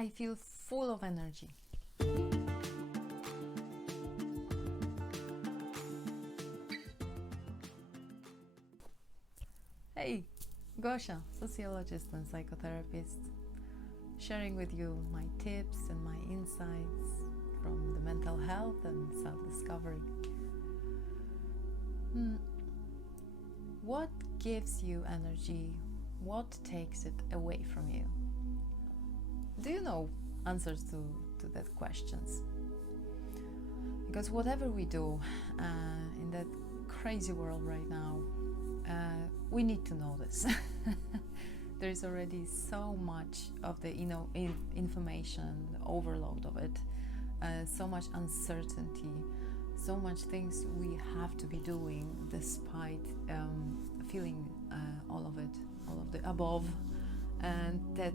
I feel full of energy. Hey, Gosia, sociologist and psychotherapist, sharing with you my tips and my insights from the mental health and self-discovery. What gives you energy? What takes it away from you? Do you know answers to that questions? Because whatever we do in that crazy world right now, we need to know this. There is already so much of the information, overload of it, so much uncertainty, so much things we have to be doing despite feeling all of it, all of the above, and that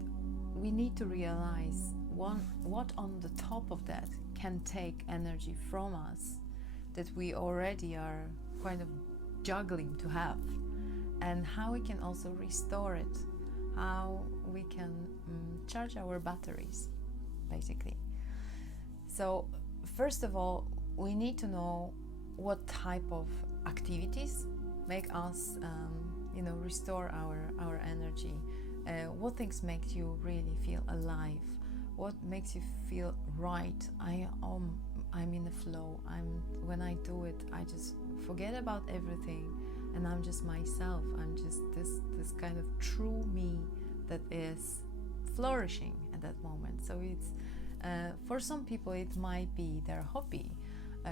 we need to realize what on the top of that can take energy from us that we already are kind of juggling to have, and how we can also restore it, how we can charge our batteries, basically. So first of all, we need to know what type of activities make us restore our energy. What things make you really feel alive? What makes you feel right? I'm in the flow. When I do it, I just forget about everything, and I'm just myself. I'm just this kind of true me that is flourishing at that moment. So it's for some people it might be their hobby,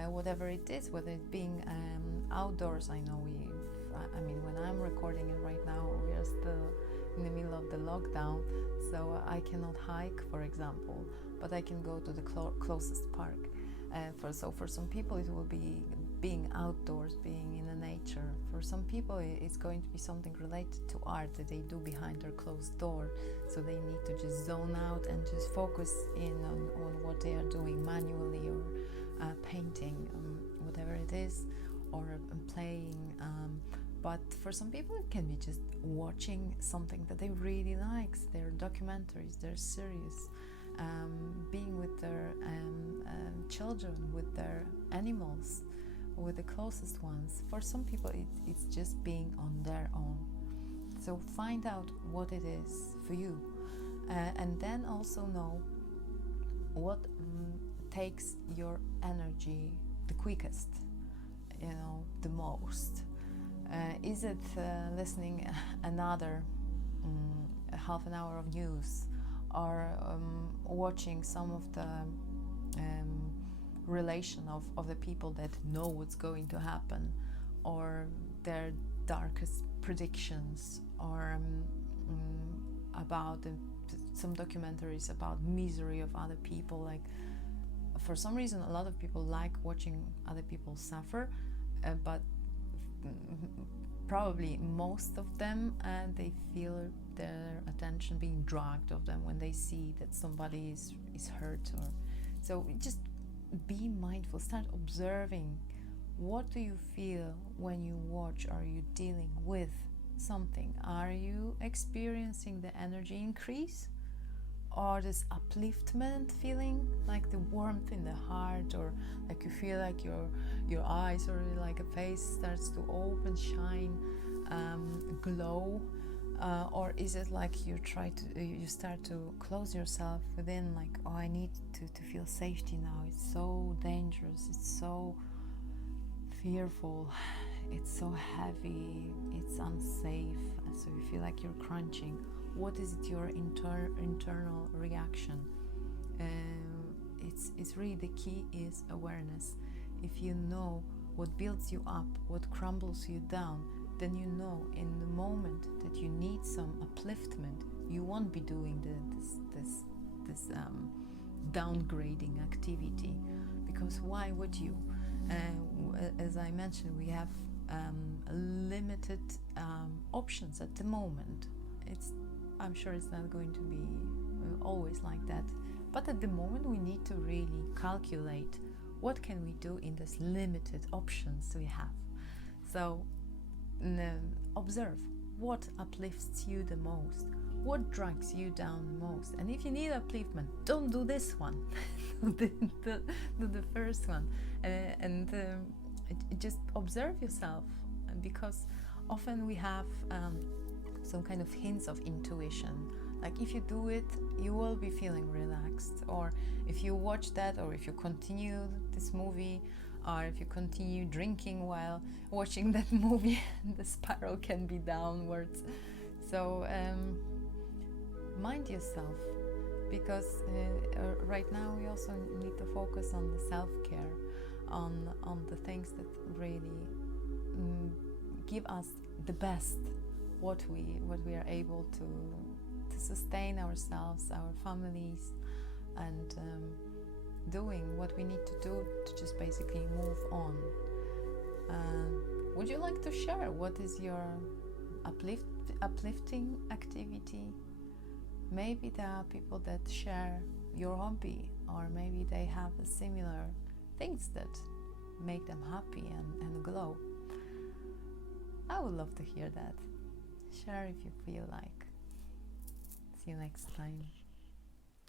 whatever it is, whether it being outdoors. I know when I'm recording it right now, we are still in the middle of the lockdown, so I cannot hike, for example, but I can go to the closest park. For some people it will be being outdoors, being in the nature. For some people it's going to be something related to art that they do behind their closed door, so they need to just zone out and just focus in on what they are doing manually, or painting, whatever it is, or playing. But for some people it can be just watching something that they really like, their documentaries, their series, being with their children, with their animals, with the closest ones. For some people it's just being on their own. So find out what it is for you, and then also know what takes your energy the quickest, the most. Is it listening another half an hour of news, or watching some of the relation of the people that know what's going to happen, or their darkest predictions, or about some documentaries about misery of other people? Like, for some reason a lot of people like watching other people suffer, but probably most of them, they feel their attention being dragged of them when they see that somebody is hurt. Or so just be mindful, start observing. What do you feel when you watch? Are you dealing with something? Are you experiencing the energy increase, or this upliftment feeling, like the warmth in the heart, or like you feel like your eyes, or like a face starts to open, shine, glow, or is it like you start to close yourself within, like, oh, I need to feel safety now, it's so dangerous, it's so fearful, it's so heavy, it's unsafe, and so you feel like you're crunching. What is it, your internal reaction? It's really, the key is awareness. If you know what builds you up, what crumbles you down, then you know in the moment that you need some upliftment, you won't be doing this downgrading activity. Because why would you? As I mentioned, we have limited options at the moment. I'm sure it's not going to be always like that, but at the moment we need to really calculate what can we do in this limited options we have. So observe what uplifts you the most, What drags you down most? And if you need upliftment, don't do this one. do the first one, and just observe yourself, because often we have some kind of hints of intuition. Like if you do it, you will be feeling relaxed, or if you watch that, or if you continue this movie, or if you continue drinking while watching that movie, the spiral can be downwards. So mind yourself, because right now we also need to focus on the self-care, on the things that really give us the best, what we are able to sustain ourselves, our families, and doing what we need to do to just basically move on. Would you like to share what is your uplifting activity? Maybe there are people that share your hobby, or maybe they have similar things that make them happy and glow. I would love to hear that. Share if you feel like. See you next time.